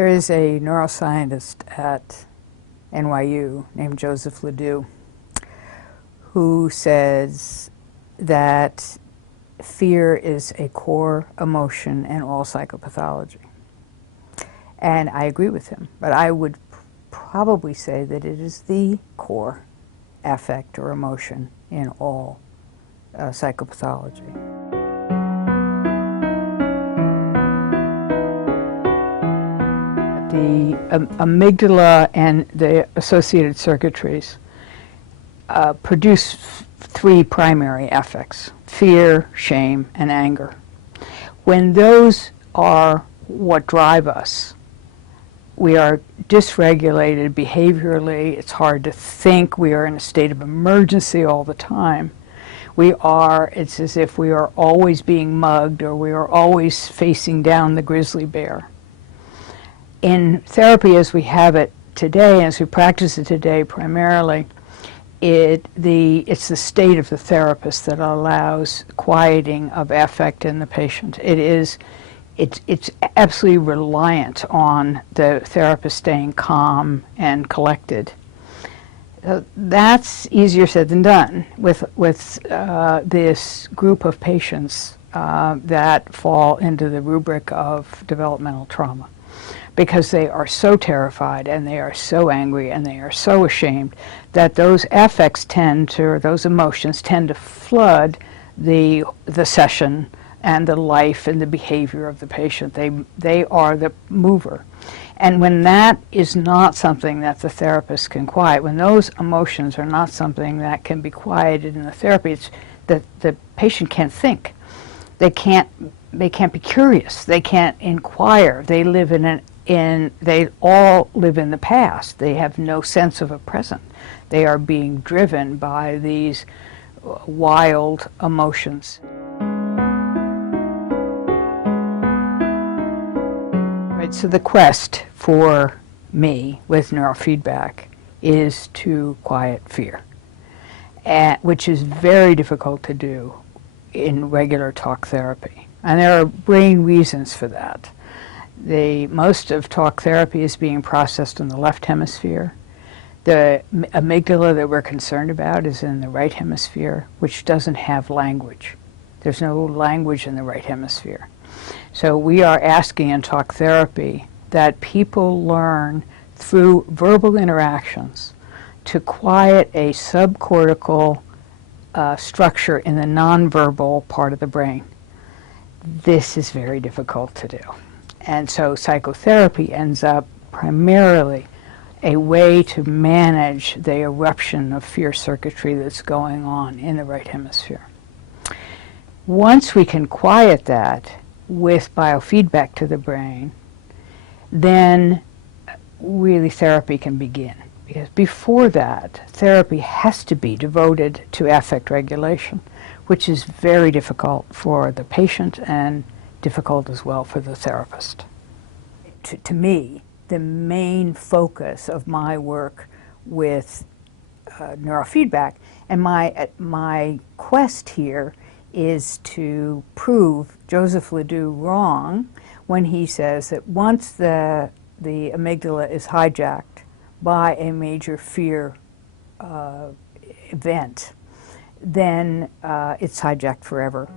There is a neuroscientist at NYU named Joseph Ledoux who says that fear is a core emotion in all psychopathology. And I agree with him, but I would probably say that it is the core affect or emotion in all psychopathology. The amygdala and the associated circuitries produce three primary affects: fear, shame, and anger. When those are what drive us, we are dysregulated behaviorally. It's hard to think. We are in a state of emergency all the time. It's as if we are always being mugged, or we are always facing down the grizzly bear. In therapy as we have it today, as we practice it today primarily, it's the state of the therapist that allows quieting of affect in the patient. It's absolutely reliant on the therapist staying calm and collected. That's easier said than done with this group of patients that fall into the rubric of developmental trauma, because they are so terrified and they are so angry and they are so ashamed that those affects those emotions tend to flood the session and the life and the behavior of the patient. They are the mover. And when that is not something that the therapist can quiet, when those emotions are not something that can be quieted in the therapy, it's that the patient can't think. They can't be curious. They can't inquire. They all live in the past. They have no sense of a present. They are being driven by these wild emotions. Right, so the quest for me with neurofeedback is to quiet fear, which is very difficult to do in regular talk therapy. And there are brain reasons for that. Most of talk therapy is being processed in the left hemisphere. The amygdala that we're concerned about is in the right hemisphere, which doesn't have language. There's no language in the right hemisphere. So we are asking in talk therapy that people learn through verbal interactions to quiet a subcortical structure in the nonverbal part of the brain. This is very difficult to do. And so psychotherapy ends up primarily a way to manage the eruption of fear circuitry that's going on in the right hemisphere. Once we can quiet that with biofeedback to the brain, then really therapy can begin. Because before that, therapy has to be devoted to affect regulation, which is very difficult for the patient and difficult as well for the therapist. To me, the main focus of my work with neurofeedback and my quest here is to prove Joseph Ledoux wrong when he says that once the amygdala is hijacked by a major fear event, then it's hijacked forever.